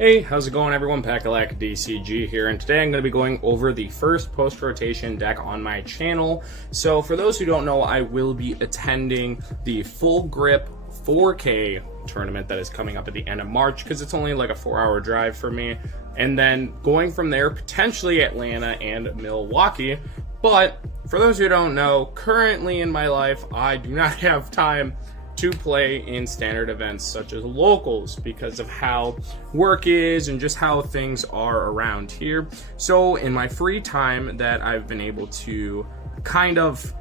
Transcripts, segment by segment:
Hey, how's it going everyone? Pakalak DCG here, and today I'm going to be going over the first post-rotation deck on my channel. So for those who don't know, I will be attending the Full Grip 4K tournament that is coming up at the end of March, because it's only like a 4-hour drive for me, and then going from there, potentially Atlanta and Milwaukee. But for those who don't know, currently in my life, I do not have time to play in standard events such as locals because of how work is and just how things are around here. So in my free time that I've been able to kind of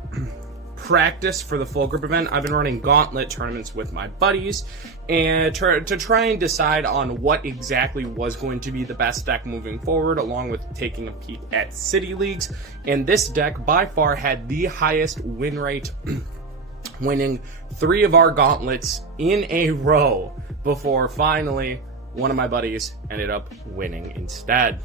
practice for the Full Grip event, I've been running gauntlet tournaments with my buddies and to try and decide on what exactly was going to be the best deck moving forward, along with taking a peek at city leagues. And this deck by far had the highest win rate, winning 3 of our gauntlets in a row before finally one of my buddies ended up winning instead.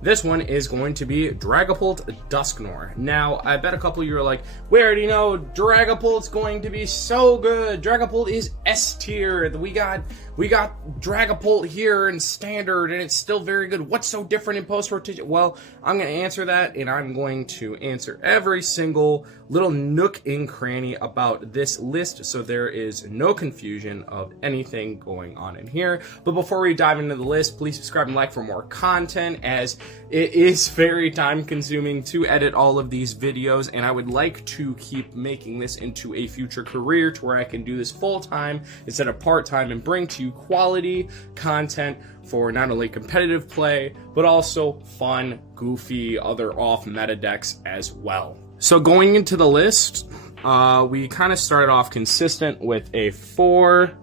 This one is going to be Dragapult Dusknoir. Now, I bet a couple of you are like, we already know Dragapult's going to be so good. Dragapult is S tier. We got Dragapult here in standard, and it's still very good. What's so different in post-rotation? Well, I'm going to answer that, and I'm going to answer every single little nook and cranny about this list, so there is no confusion of anything going on in here. But before we dive into the list, please subscribe and like for more content, as it is very time consuming to edit all of these videos, and I would like to keep making this into a future career to where I can do this full time instead of part time and bring to you quality content for not only competitive play but also fun, goofy, other off meta decks as well. So going into the list, we kind of started off consistent with a 4-4-3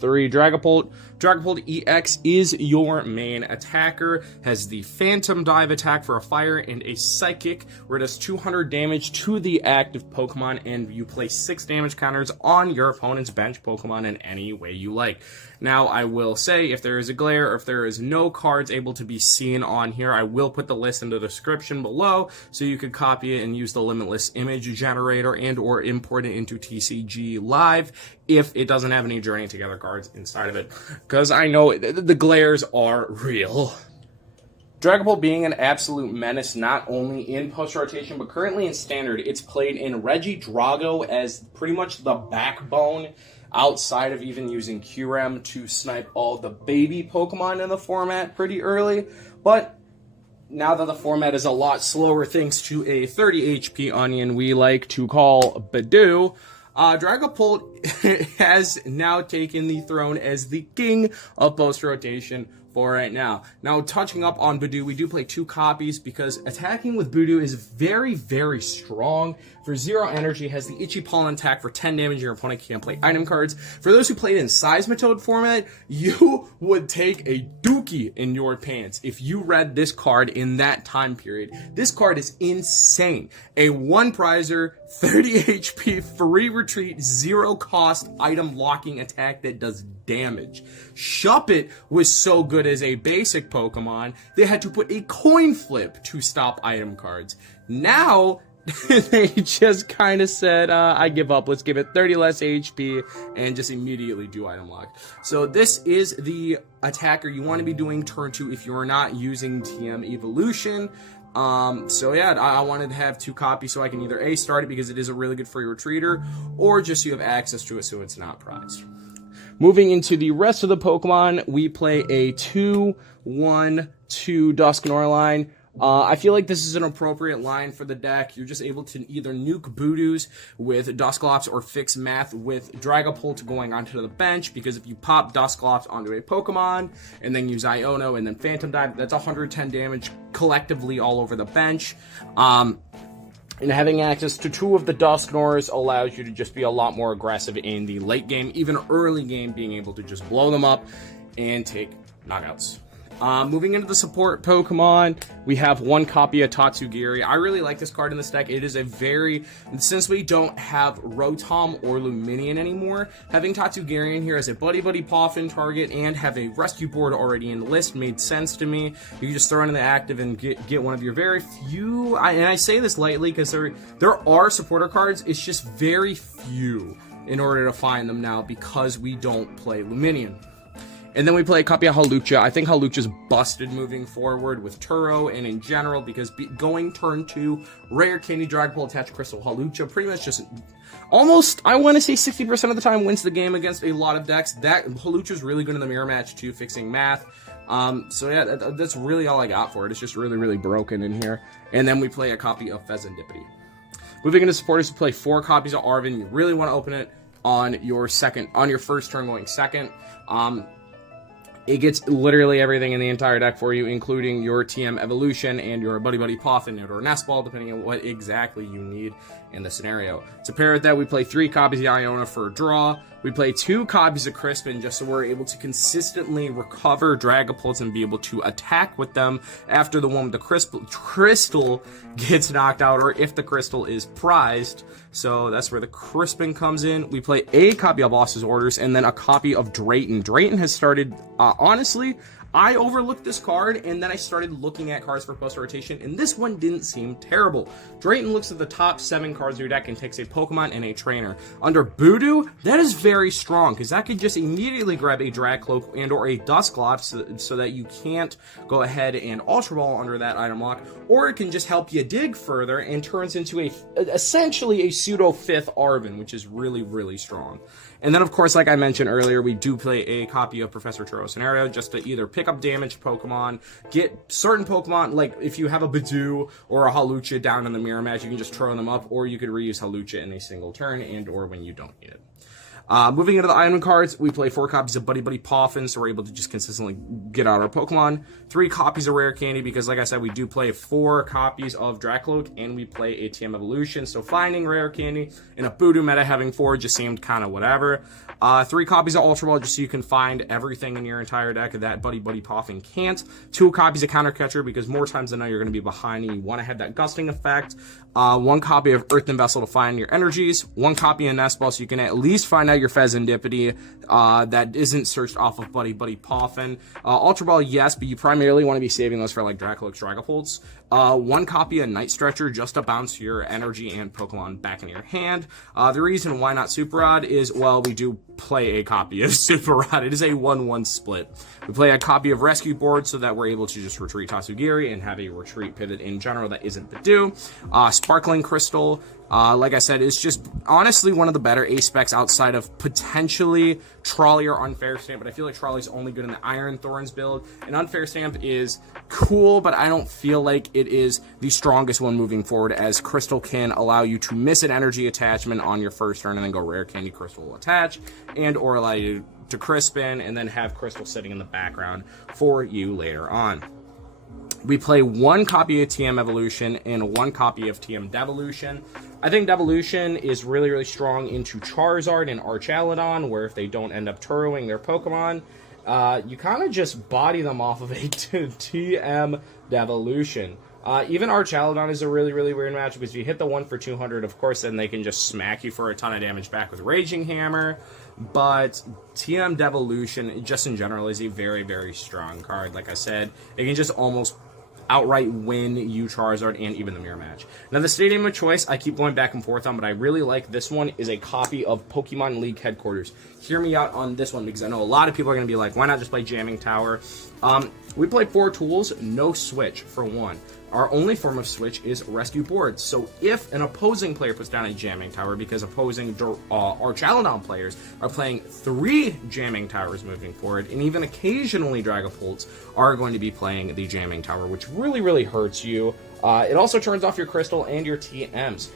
Dragapult. Dragapult EX is your main attacker, has the Phantom Dive attack for a fire and a Psychic, where it does 200 damage to the active Pokemon, and you place 6 damage counters on your opponent's bench Pokemon in any way you like. Now, I will say, if there is a glare or if there is no cards able to be seen on here, I will put the list in the description below, so you could copy it and use the limitless image generator and or import it into TCG Live if it doesn't have any Journey Together cards inside of it, because I know the glares are real. Dragapult being an absolute menace, not only in post-rotation, but currently in standard. It's played in Regidrago as pretty much the backbone, outside of even using QREM to snipe all the baby Pokemon in the format pretty early. But now that the format is a lot slower thanks to a 30 HP onion we like to call Budew, Dragapult has now taken the throne as the king of post-rotation for right now. Now, touching up on Budew, we do play 2 copies because attacking with Budew is very, very strong. For 0 energy, has the Itchy Pollen attack for 10 damage. Your opponent can't play item cards. For those who played in Seismitoad format, you would take a dookie in your pants if you read this card in that time period. This card is insane. A 1-prizer, 30 HP, free retreat, 0 cost item locking attack that does damage. Shuppet was so good as a basic Pokemon, they had to put a coin flip to stop item cards. Now, they just kind of said, I give up, let's give it 30 less HP and just immediately do item lock. So this is the attacker you want to be doing turn 2 if you're not using TM Evolution. So yeah, I wanted to have 2 copies so I can either A, start it because it is a really good free retreater, or just so you have access to it so it's not prized. Moving into the rest of the Pokemon, we play a 2-1-2 Dusknoir line. I feel like this is an appropriate line for the deck. You're just able to either nuke Budews with Dusclops or fix math with Dragapult going onto the bench, because if you pop Dusclops onto a Pokemon and then use Iono and then Phantom Dive, that's 110 damage collectively all over the bench. And having access to 2 of the Dusknoirs allows you to just be a lot more aggressive in the late game, even early game, being able to just blow them up and take knockouts. Moving into the support Pokemon, we have 1 copy of Tatsugiri. I really like this card in this deck. It is a very, since we don't have Rotom or Luminion anymore, having Tatsugiri in here as a Buddy-Buddy Poffin target and have a Rescue Board already in the list made sense to me. You can just throw it in the active and get one of your very few, and I say this lightly because there are supporter cards, it's just very few in order to find them now because we don't play Luminion. And then we play a copy of Hawlucha. I think Hawlucha's busted moving forward with Turo and in general, because going turn 2, Rare Candy, Dragapult attached Crystal Hawlucha pretty much just almost, I want to say 60% of the time wins the game against a lot of decks. That Hawlucha's really good in the mirror match too, fixing math. So yeah, that's really all I got for it. It's just really, really broken in here. And then we play a copy of Fezandipiti. Moving into supporters, we play 4 copies of Arven. You really want to open it on your first turn going second. It gets literally everything in the entire deck for you, including your TM Evolution and your Buddy-Buddy Poffin or Nest Ball, depending on what exactly you need in the scenario. To pair with that, we play 3 copies of Iono for a draw. We play 2 copies of Crispin just so we're able to consistently recover Dragapults and be able to attack with them after the one with the crystal gets knocked out, or if the crystal is prized. So that's where the Crispin comes in. We play a copy of Boss's Orders and then a copy of Drayton. Drayton has started, honestly, I overlooked this card, and then I started looking at cards for post-rotation, and this one didn't seem terrible. Drayton looks at the top 7 cards of your deck and takes a Pokemon and a trainer. Under Budew, that is very strong, because that could just immediately grab a Drakloak and or a Dusclops so that you can't go ahead and Ultra Ball under that item lock, or it can just help you dig further and turns into essentially a pseudo 5th Arven, which is really, really strong. And then, of course, like I mentioned earlier, we do play a copy of Professor Turo Scenario just to either pick up damaged Pokemon, get certain Pokemon, like if you have a Budew or a Hawlucha down in the mirror match, you can just throw them up, or you could reuse Hawlucha in a single turn and or when you don't need it. Moving into the item cards, we play 4 copies of Buddy-Buddy Poffin, so we're able to just consistently get out our Pokemon. 3 copies of Rare Candy, because like I said, we do play 4 copies of Drakloak, and we play a TM Evolution, so finding Rare Candy in a Budew meta having 4 just seemed kind of whatever. 3 copies of Ultra Ball, just so you can find everything in your entire deck that Buddy-Buddy Poffin can't. 2 copies of Counter Catcher, because more times than not you're going to be behind and you want to have that gusting effect. 1 copy of Earthen Vessel to find your energies. 1 copy of Nest Ball, so you can at least find out your Fezandipiti that isn't searched off of Buddy-Buddy Poffin. Ultra Ball, yes, but you primarily want to be saving those for like Drakloak's Dragapults. 1 copy of Night Stretcher just to bounce your energy and Pokemon back in your hand. The reason why not Super Rod is, well, we do play a copy of Super Rod. It is a 1-1 split. We play a copy of Rescue Board so that we're able to just retreat Tatsugiri and have a retreat pivot in general that isn't Budew. Sparkling Crystal, like I said, is just honestly one of the better ace specs outside of potentially Trolley or Unfair Stamp, but I feel like Trolley's only good in the Iron Thorns build, and Unfair Stamp is cool, but I don't feel like it is the strongest one moving forward, as Crystal can allow you to miss an energy attachment on your first turn and then go Rare Candy Crystal attach, and or allow you to Crispin and then have Crystal sitting in the background for you later on. We play 1 copy of TM Evolution and 1 copy of TM Devolution. I think Devolution is really, really strong into Charizard and Archaludon, where if they don't end up Turoing their Pokemon, you kind of just body them off of a TM Devolution. Even Archaludon is a really, really weird match, because if you hit the 1 for 200, of course, then they can just smack you for a ton of damage back with Raging Hammer. But TM Devolution, just in general, is a very, very strong card. Like I said, it can just almost outright win you Charizard and even the mirror match. Now, the stadium of choice, I keep going back and forth on, but I really like this one, is a copy of Pokemon League Headquarters. Hear me out on this one, because I know a lot of people are going to be like, why not just play Jamming Tower? We play 4 tools, no switch for 1. Our only form of switch is Rescue Board. So if an opposing player puts down a Jamming Tower, because opposing Archaludon players are playing 3 Jamming Towers moving forward, and even occasionally Dragapults are going to be playing the Jamming Tower, which really, really hurts you. It also turns off your Crystal and your TMs.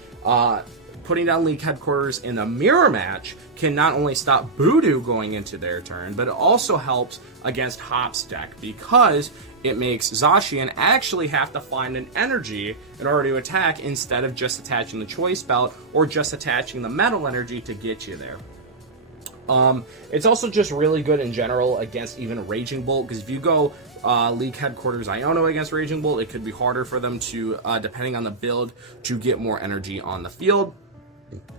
Putting down League Headquarters in the mirror match can not only stop Budew going into their turn, but it also helps against Hop's deck, because it makes Zacian actually have to find an energy in order to attack, instead of just attaching the Choice Belt or just attaching the Metal Energy to get you there. It's also just really good in general against even Raging Bolt, because if you go League Headquarters Iono against Raging Bolt, it could be harder for them to, depending on the build, to get more energy on the field.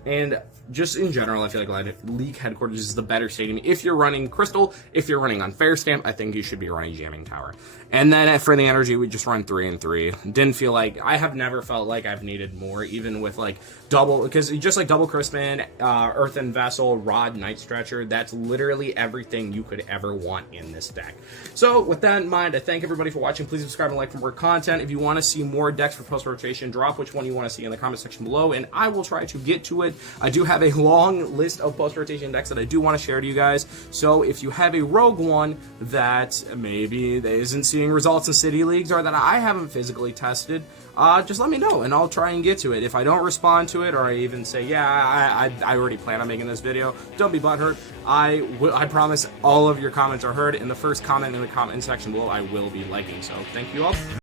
And just in general, I feel like League Headquarters is the better stadium. If you're running Crystal, if you're running Unfair Stamp, I think you should be running Jamming Tower. And then for the energy, we just run 3 and 3. Didn't feel like, I have never felt like I've needed more, even with like double, because just like double Crispin, Earthen Vessel, Rod, Night Stretcher, that's literally everything you could ever want in this deck. So with that in mind, I thank everybody for watching. Please subscribe and like for more content. If you want to see more decks for post-rotation, drop which one you want to see in the comment section below, and I will try to get to it. I do have a long list of post-rotation decks that I do want to share to you guys, so if you have a rogue one that maybe isn't seeing results in city leagues or that I haven't physically tested, just let me know and I'll try and get to it. If I don't respond to it, or I even say, yeah, I already plan on making this video, don't be butthurt. I promise all of your comments are heard, and the first comment in the comment section below I will be liking. So thank you all.